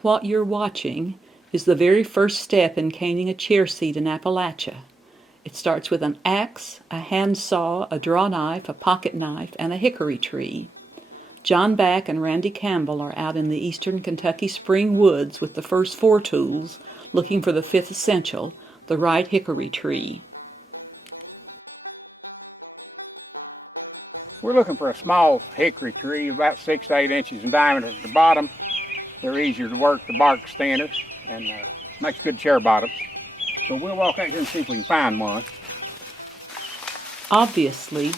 What you're watching is the very first step in caning a chair seat in Appalachia. It starts with an axe, a handsaw, a draw knife, a pocket knife, and a hickory tree. John Back and Randy Campbell are out in the eastern Kentucky spring woods with the first 4 tools, looking for the 5th essential, the right hickory tree. We're looking for a small hickory tree, about 6 to 8 inches in diameter at the bottom. They're easier to work, the bark's thinner, and makes good chair bottom. So we'll walk out here and see if we can find one. Obviously,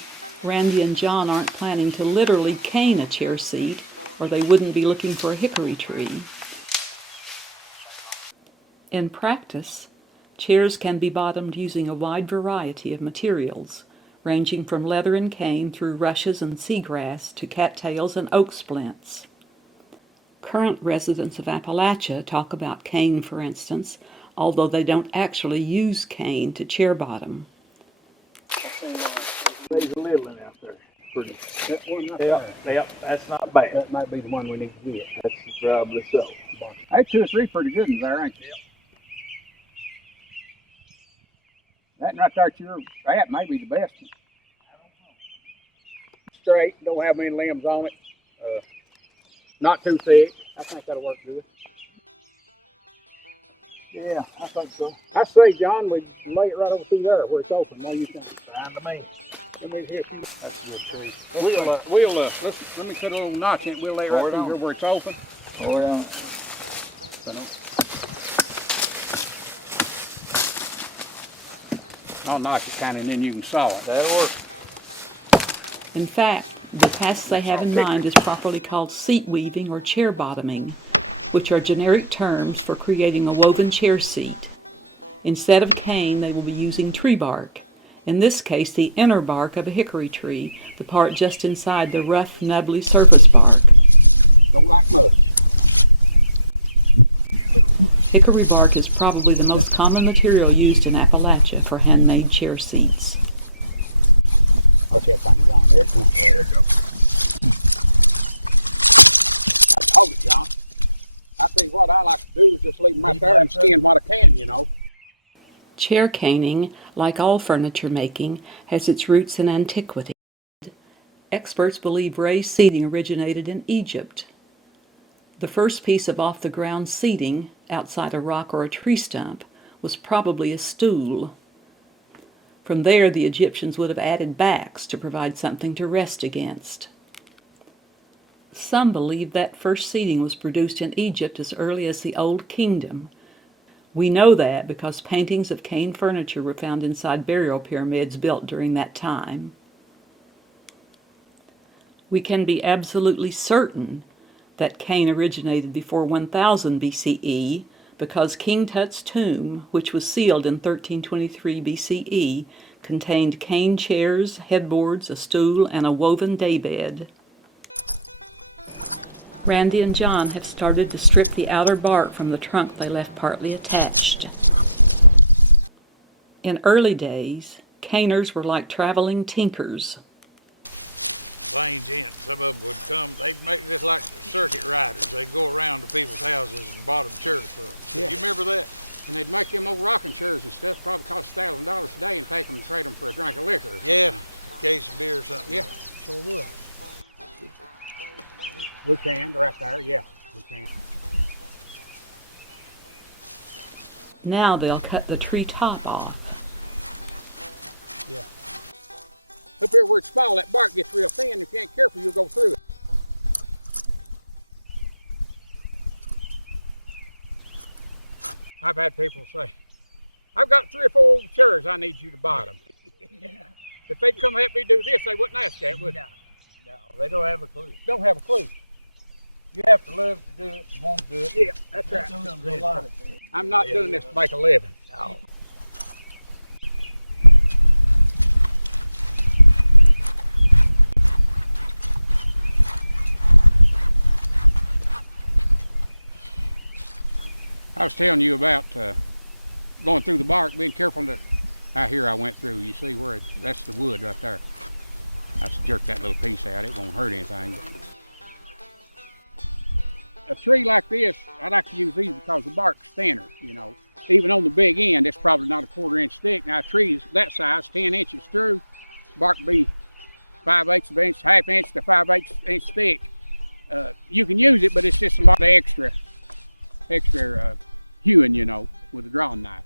Randy and John aren't planning to literally cane a chair seat, or they wouldn't be looking for a hickory tree. In practice, chairs can be bottomed using a wide variety of materials, ranging from leather and cane through rushes and seagrass to cattails and oak splints. Current residents of Appalachia talk about cane, for instance, although they don't actually use cane to chair bottom. There's a little one out there. Pretty. That one right there. Yep, that's not bad. That might be the one we need to get. That's probably so. There's 2 or 3 pretty good ones there, ain't there? Yep. That right there, that may be the best one. Straight, don't have many limbs on it. Not too thick. I think that'll work good. Yeah, I think so. I say, John, we lay it right over through there where it's open. What do you think? Fine to me. Let me hit you. That's a good tree. Let me cut a little notch in it. We'll lay it right through here where it's open. Oh, yeah. I'll notch it kind of, and then you can saw it. That'll work. In fact, the task they have in mind is properly called seat weaving or chair bottoming, which are generic terms for creating a woven chair seat. Instead of cane, they will be using tree bark. In this case, the inner bark of a hickory tree, the part just inside the rough, nubbly surface bark. Don't like much. Hickory bark is probably the most common material used in Appalachia for handmade chair seats. Watch that thing, John. There it comes. There it goes. Hold it, John. I tell you what, I like to do is just leave them right there and skin what I can, you know. Chair caning, like all furniture making, has its roots in antiquity. Experts believe raised seating originated in Egypt. The first piece of off-the-ground seating, outside a rock or a tree stump, was probably a stool. From there, the Egyptians would have added backs to provide something to rest against. Some believe that first seating was produced in Egypt as early as the Old Kingdom. We know that because paintings of cane furniture were found inside burial pyramids built during that time. We can be absolutely certain that cane originated before 1000 BCE because King Tut's tomb, which was sealed in 1323 BCE, contained cane chairs, headboards, a stool, and a woven daybed. Randy and John have started to strip the outer bark from the trunk they left partly attached. In early days, caners were like traveling tinkers. Plain gents, some of them would come, they'd make this like circuit riders. They'd go around to people's houses and bottom chairs for them. Yeah. You remember that? And they'd make them old rocking chairs and stuff, probably cost $1,000 a day, and take them and trade them for a drink of liquor or something. Yeah, a case of beer or something. Yeah, sure would. We can, right there, yeah, we can. Now they'll cut the tree top off. Yeah. Up here where it's small, that bark gets real thin. If you ain't careful, you'll go through it. I've had people say, I've got 3 or 4 old chairs I need you to bottom. Yeah. If they'd come help me do this, they wouldn't ask that, would they? No, they don't have a clue. Don't have a clue. You have to love to do it, you want to do it. Yeah, that's right. I'm not doing this to make a living. No. I was telling you about going through the bark, being careful to. Here I went through. You see where that's the wood right there. I just jerked that little piece out. It won't hurt anything. a tree like this, I like to use these because the bark's thinner, you know. Even on the big end, it's probably not a 1/4 inch thick. Now, trees that size, 10 inches through, bark be 5/8 of an inch, 1/2 inch to 5/8 inch thick. You can use it, but it's just a lot of extra hewing, you know, with a drawing knife.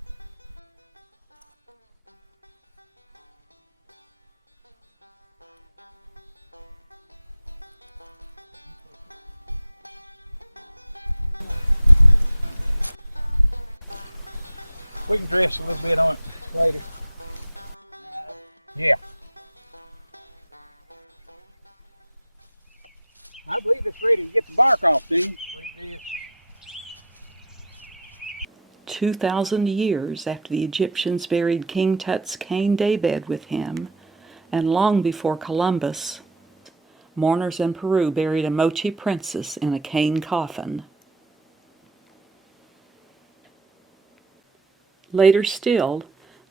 We can dress a little bit on it later. Yeah. I believe it's ready to get the bark off, Dean. 2,000 years after the Egyptians buried King Tut's cane daybed with him, and long before Columbus, mourners in Peru buried a Mochi princess in a cane coffin. Later still,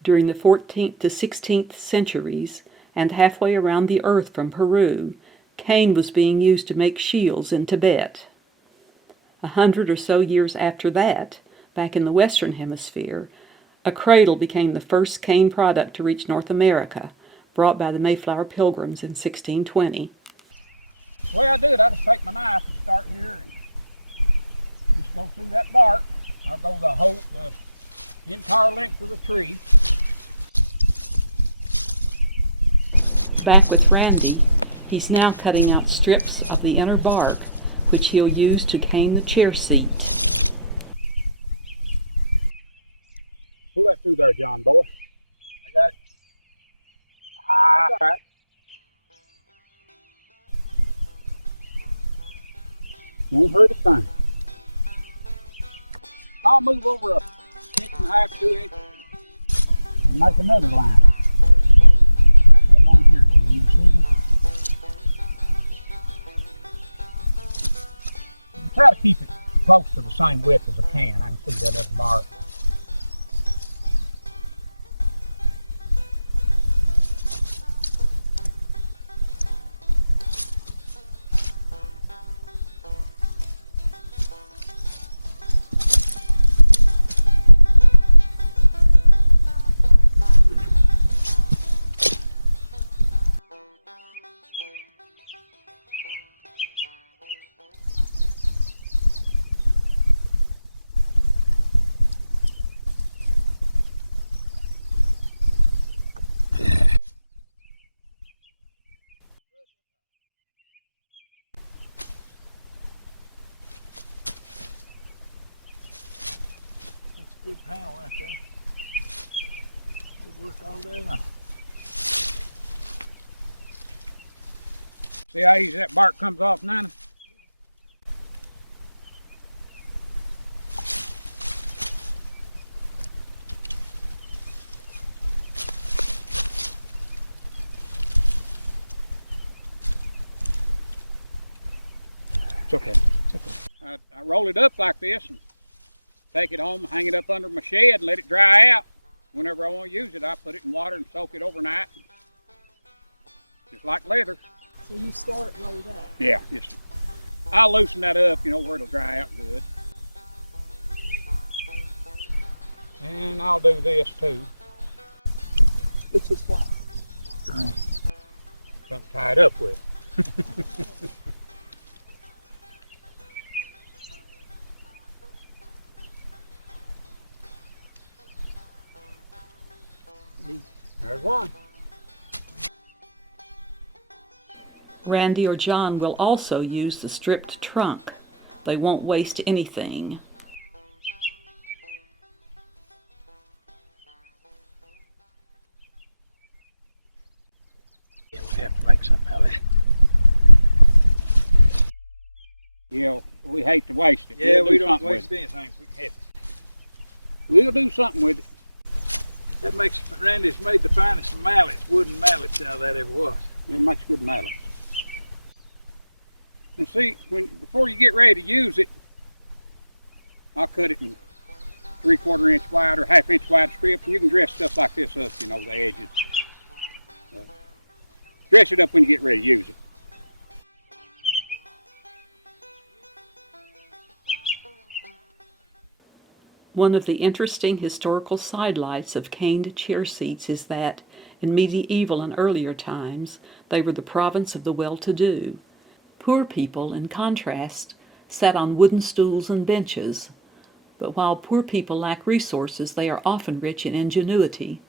during the 14th to 16th centuries, and halfway around the earth from Peru, cane was being used to make shields in Tibet. 100 or so years after that, back in the Western Hemisphere, a cradle became the first cane product to reach North America, brought by the Mayflower Pilgrims in 1620. The way I do it, I just take my knife and start here and just go through that bark. I'll go the entire length of the tree. Back with Randy, he's now cutting out strips of the inner bark, which he'll use to cane the chair seat. Pull that through there, John boy. I got it. That's all right. Won't hurt a thing. I'll move over a 1.5 to 2 inches and make another line. Right along here, Dean. You see me? Try to keep it close to the same width as I can. I can see that other mark. Good panel right there. It worked all day long. See how easy that bark comes off, Nana? It's okay. It's okay. I roll it up like this and take it home, hang it up under my shed, and let it dry out. Whenever I want to use it, I put it in water and soak it overnight. Just like leather. So you store it rolled up? Yeah, just I'll loosen that up, you know, where it'll dry out good. And I'll do this too. Which is what? Something to tie it up with. There's one. Randy or John will also use the stripped trunk. They won't waste anything. Yeah, we have to make something out of it. You know, we hate to waste it. Yeah, We'll we do don't something waste with anything if we can help it. We'll do something with it. That makes, Randy's made the finest mallets, wooden mallets out of that ever was. It makes good mallet. And see, before you get ready to use it, I'll cut it in 3/4 inch wide or 1/2 inch wide strips. You can dress stuff like this up, you know, the edges. Dress it up when you get ready to use it. One of the interesting historical sidelights of caned chair seats is that, in medieval and earlier times, they were the province of the well-to-do. Poor people, in contrast, sat on wooden stools and benches. But while poor people lack resources, they are often rich in ingenuity.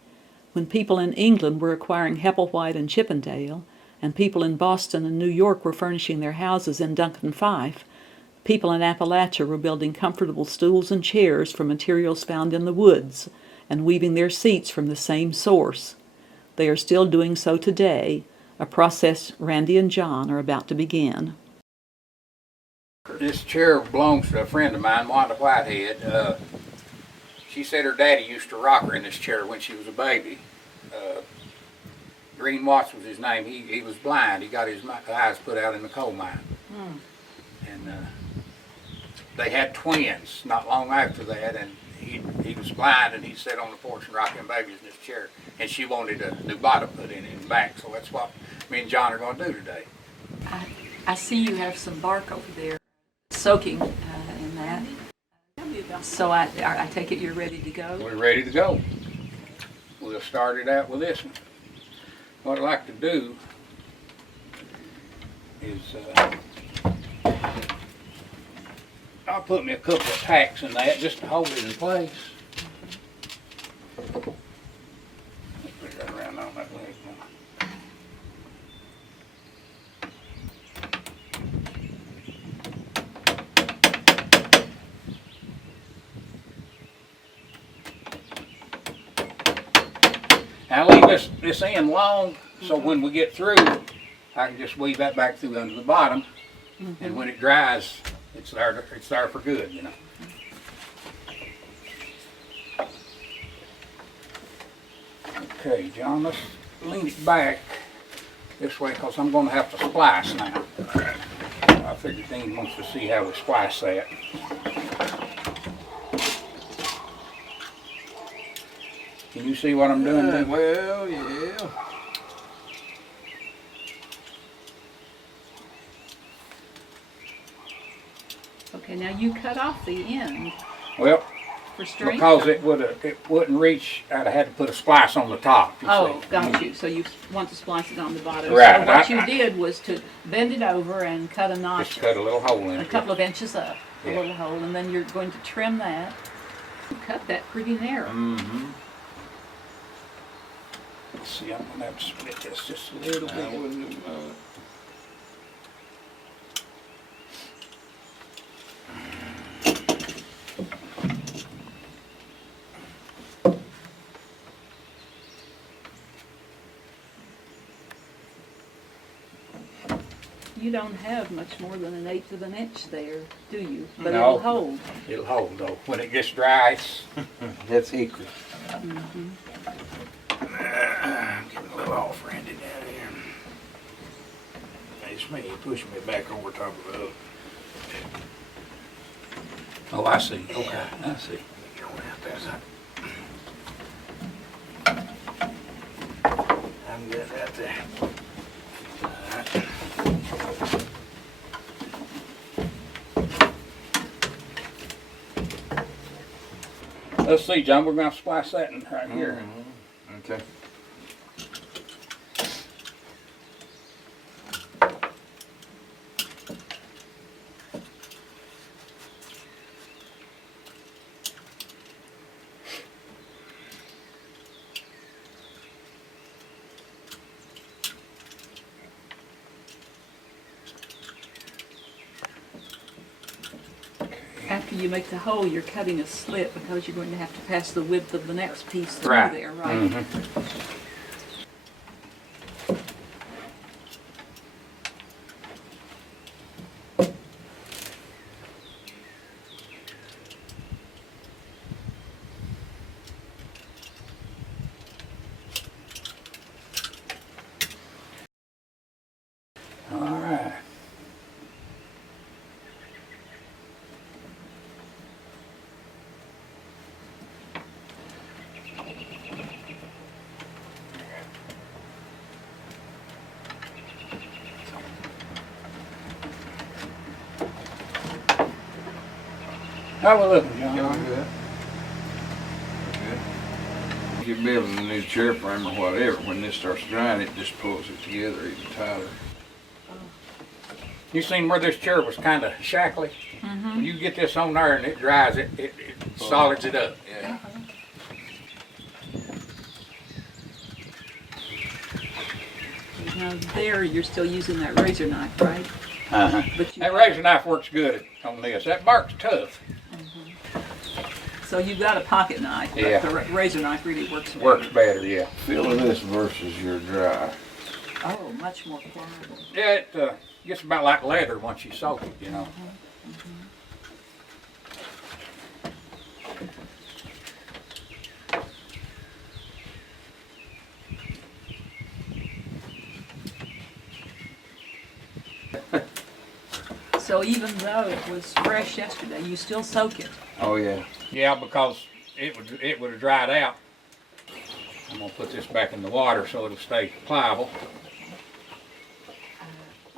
When people in England were acquiring Hepplewhite and Chippendale, and people in Boston and New York were furnishing their houses in Duncan Fife, people in Appalachia were building comfortable stools and chairs from materials found in the woods, and weaving their seats from the same source. They are still doing so today, a process Randy and John are about to begin. This chair belongs to a friend of mine, Wanda Whitehead. She said her daddy used to rock her in this chair when she was a baby. Green Watts was his name. He was blind. He got his eyes put out in the coal mine. And they had twins not long after that, and he was blind, and he sat on the porch and rocked them babies in this chair. And she wanted a new bottom put in the back, so that's what me and John are going to do today. I see you have some bark over there soaking in that. So I take it you're ready to go? We're ready to go. We'll start it out with this one. What I'd like to do is I'll put me a couple of tacks in that just to hold it in place. Let's put that around on that leg. Now leave this end long, so when we get through, I can just weave that back through under the bottom, and when it dries, it's there for good, you know. Okay, John, let's lean it back this way, because I'm going to have to splice now. I figured Dean wants to see how we splice that. Can you see what I'm doing there? Well, yeah. Okay, now you cut off the end Well, for strength? because it wouldn't reach, I'd have had to put a splice on the top. You Oh, see. got you. So you want to splice it on the bottom. Right. So what you did was to bend it over and cut a notch Just cut a little hole in a it. couple of inches up, a Yeah. little hole, and then you're going to trim that. Cut that pretty narrow. Mm-hmm. Let's see, I'm gonna have to split this just a little bit. You don't have much more than 1/8 of an inch there, do you? But No. it'll hold. It'll hold though. When it gets dry, that's hickory. Mm-hmm. I'm getting a little off Randy down here. It's me pushing me back over top of the other. Oh, I see. Okay, I see. I'm good right there. Let's see, John, we're gonna splice that in right here. Okay. After you make the hole, you're cutting a slit because you're going to have to pass the width of the next piece through Right. there, right? Mhm. All right. How we looking, John? Doing good. if you're building a new chair frame or whatever, when this starts drying, it just pulls it together even tighter. You seen where this chair was kind of shackly? When you get this on there and it dries, it solids it up. Yeah. Now there, you're still using that razor knife, right? Uh-huh. But you, That razor knife works good on this. That bark's tough. so you've got a pocket knife, but Yeah. the razor knife really works better. Works better, yeah. Feel this versus your dryer. Oh, much more pliable. Yeah, it gets about like leather once you soak it, you know. So even though it was fresh yesterday, you still soak it. Oh yeah. Yeah, because it would have dried out. I'm gonna put this back in the water so it'll stay pliable.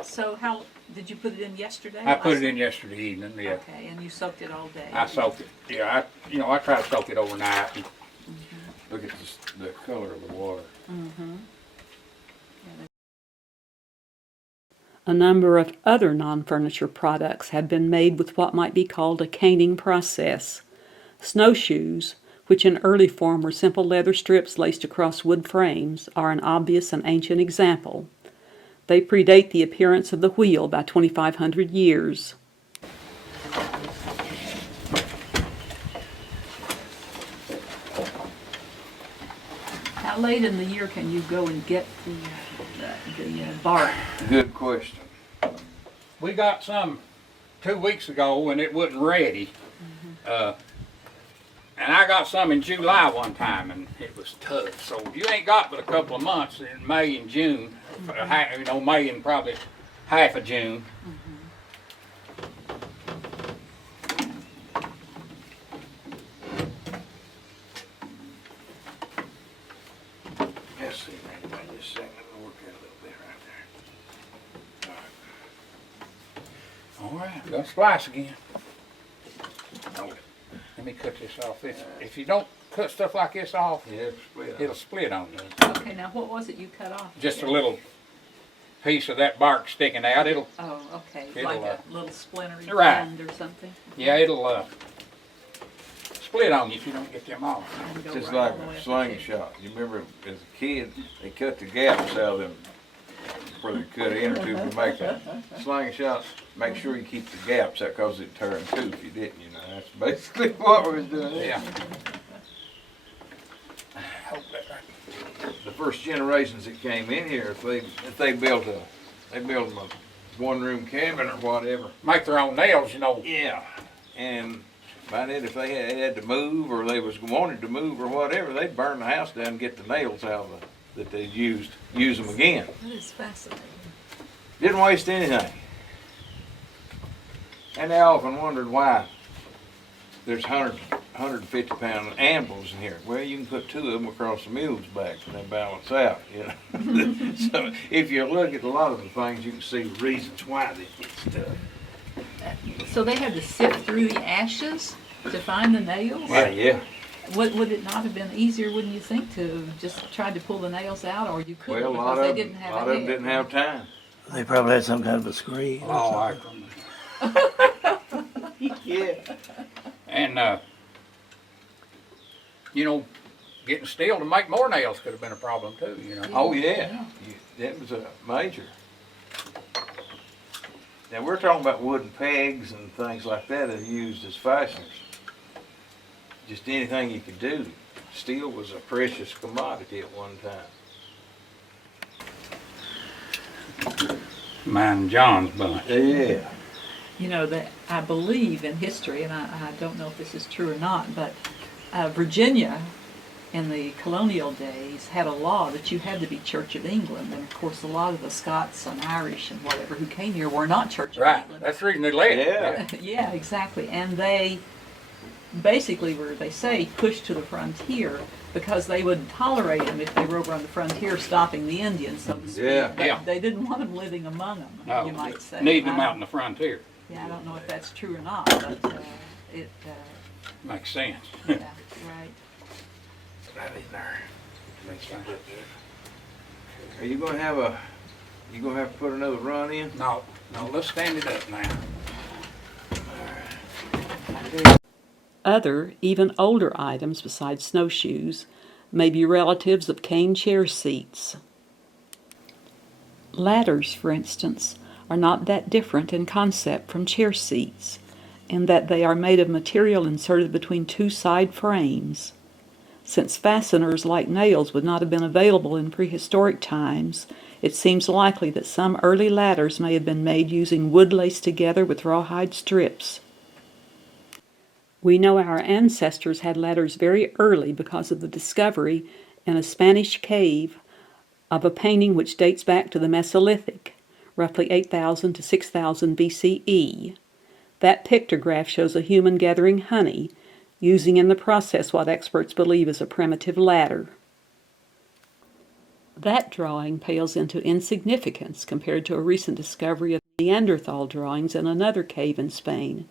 So how did you put it in yesterday? I put it in yesterday evening, yeah. Okay, and you soaked it all day. I soaked it. Yeah, I try to soak it overnight. Look at the color of the water. A number of other non-furniture products have been made with what might be called a caning process. Snowshoes, which in early form were simple leather strips laced across wood frames, are an obvious and ancient example. They predate the appearance of the wheel by 2,500 years. How late in the year can you go and get the bark? Good question. We got some 2 weeks ago and it wasn't ready. And I got some in July one time and it was tough. So you ain't got but a couple of months in May and June. May and probably half of June. Let's see, Randy, wait just a second. I'm gonna work that a little bit right there. All right, gonna splice again. Let me cut this off. If you don't cut stuff like this off, Yeah, split. it'll split on you. Okay, now what was it you cut off? Just a little piece of that bark sticking out. It'll, Oh, okay, It'll, like a little splintery right. end or something? yeah, it'll split on you if you don't get them off. And go Just right like all the way a up sling the tip. shot. You remember as a kid, they cut the gaps out of them where they cut in or two to make a sling shots. Make sure you keep the gaps out because it turned two if you didn't, you know. That's basically what we was doing. Yeah. Hope that- The first generations that came in here, if they built them a one-room cabin or whatever. Make their own nails, you know. Yeah. And by then, if they had to move or they wanted to move or whatever, they'd burn the house down and get the nails out of that they'd use them again. That is fascinating. Didn't waste anything. And they often wondered why there's 150-pound anvils in here. Well, you can put two of them across the mule's back and they balance out, you know. So if you look at a lot of the things, you can see reasons why they get stuff. So they had to sift through the ashes to find the nails? Yeah. Would it not have been easier, wouldn't you think, to just try to pull the nails out, or you couldn't Well, a lot because of they them, didn't a have lot a of them head? didn't have time. They probably had some kind of a screen or Oh, something. Yeah. and getting steel to make more nails could have been a problem too, you know. Oh, yeah. That was a major. Now, we're talking about wooden pegs and things like that that are used as fasteners. Just anything you could do. Steel was a precious commodity at one time. Mine and John's bunch. Yeah. You know, that I believe in history, and I don't know if this is true or not, but Virginia in the colonial days had a law that you had to be Church of England, and of course a lot of the Scots and Irish and whatever who came here were not Church of Right, England. that's the reason they left. Yeah. Yeah, exactly. And they basically were, they say, pushed to the frontier because they wouldn't tolerate them if they were over on the frontier stopping the Indians, so to speak. Yeah. But Yeah. they didn't want them living among them, No, you might say. needing them out in the frontier. Yeah, I don't know if that's true or not, but it, Makes sense. yeah, right. right in there. Makes fine. Are you gonna have to put another run in? No, let's stand it up now. Other, even older items besides snowshoes may be relatives of cane chair seats. Ladders, for instance, are not that different in concept from chair seats, in that they are made of material inserted between two side frames. Since fasteners like nails would not have been available in prehistoric times, it seems likely that some early ladders may have been made using wood laced together with rawhide strips. We know our ancestors had ladders very early because of the discovery in a Spanish cave of a painting which dates back to the Mesolithic, roughly 8,000 to 6,000 BCE. That pictograph shows a human gathering honey, using in the process what experts believe is a primitive ladder. That drawing pales into insignificance compared to a recent discovery of Neanderthal drawings in another cave in Spain.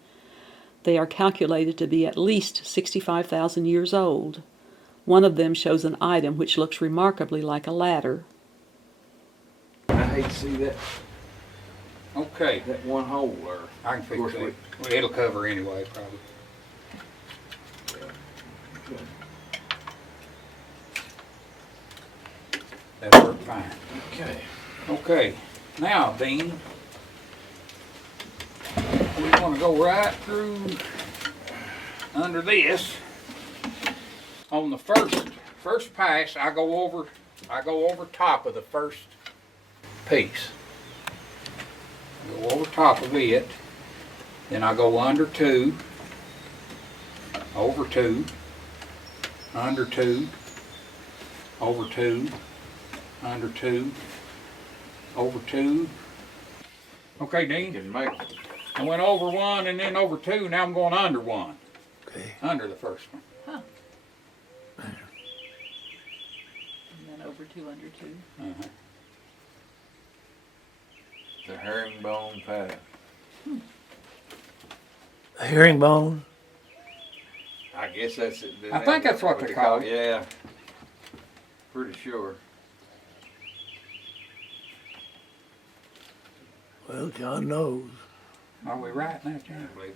They are calculated to be at least 65,000 years old. One of them shows an item which looks remarkably like a ladder. I hate to see that Okay, one hole there. I can Of fix course, it. Well, it'll cover anyway, probably. That'll work fine. Okay. Okay, now, Dean, we want to go right through under this. On the first pass, I go over top of the first piece. I go over top of it, then I go under two, over two, under two, over two, under two, over two. Okay, Dean. Can make I went over one and then over two. Now I'm going under one. Okay. Under the first one. And then over two, under two. Uh-huh. the herringbone path. A herringbone? I guess that's it. I think that's what they call it. Yeah. Pretty sure. Well, John knows. Are we right now, John? I believe.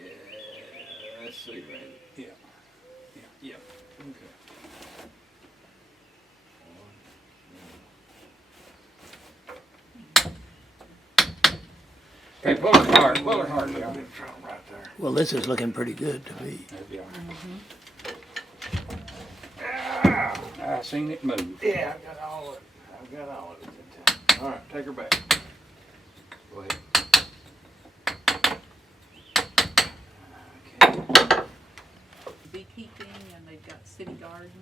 Yeah, let's see, Randy. Yeah. Yeah. Okay. Okay, pull it hard. Pull it hard, John. Right there. Well, this is looking pretty good to me. There you are. I seen it move. Yeah, I got all of it. I've got all of it. All right, take her back. Go ahead. Okay. Beekeeping, and they've got city gardens.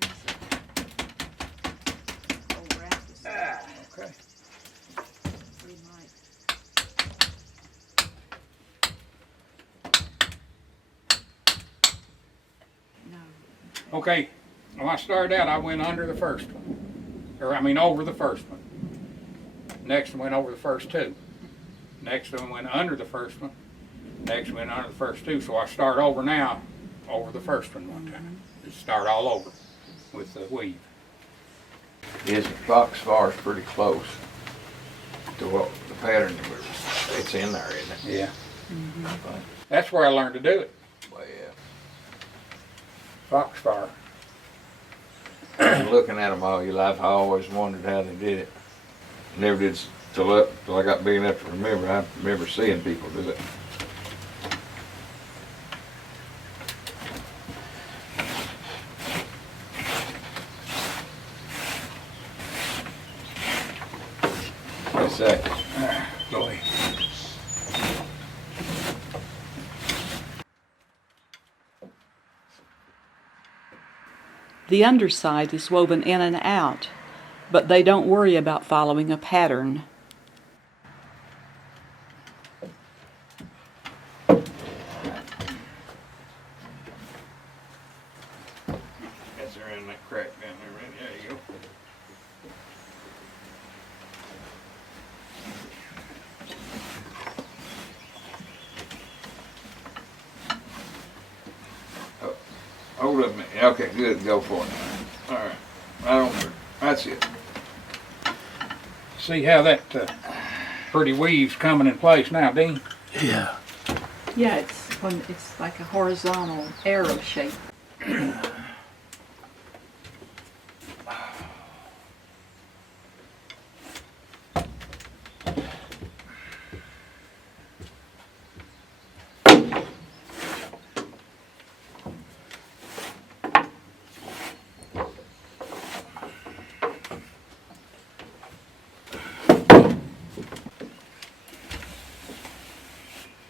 Old rashes. Okay. Pretty nice. No. Okay, when I started out, I went under the first one. Over the first one. Next one went over the first two. Next one went under the first one. Next one went under the first two. So I start over now, over the first one time. Just start all over with the weave. His box bar is pretty close to what the pattern was. It's in there, isn't it? Yeah. That's where I learned to do it. Well, yeah. Foxfire. Looking at them all your life, I always wondered how they did it. Never did till I got big enough to remember. I remember seeing people do it. What's that? Go ahead. The underside is woven in and out, but they don't worry about following a pattern. That's around that crack down there, right? There you go. Over hold up a minute. Okay, good, go for it. All right, right on there. That's it. See how that pretty weave's coming in place now, Dean? Yeah. Yeah, it's like a horizontal arrow shape.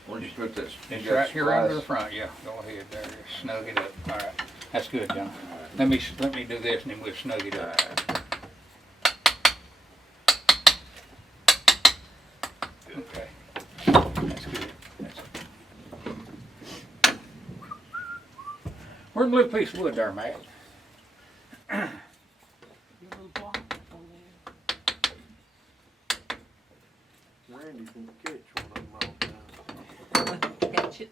Where'd you put this? It's You got right here under the supplies? front, yeah, go ahead, there it is, snug it up, all right, that's good, John. Let me do this and then we'll snug it up. Okay, that's good. Where's the little piece of wood there, Matt? Your little block over Randy can catch one of them all the time. there. Catch it.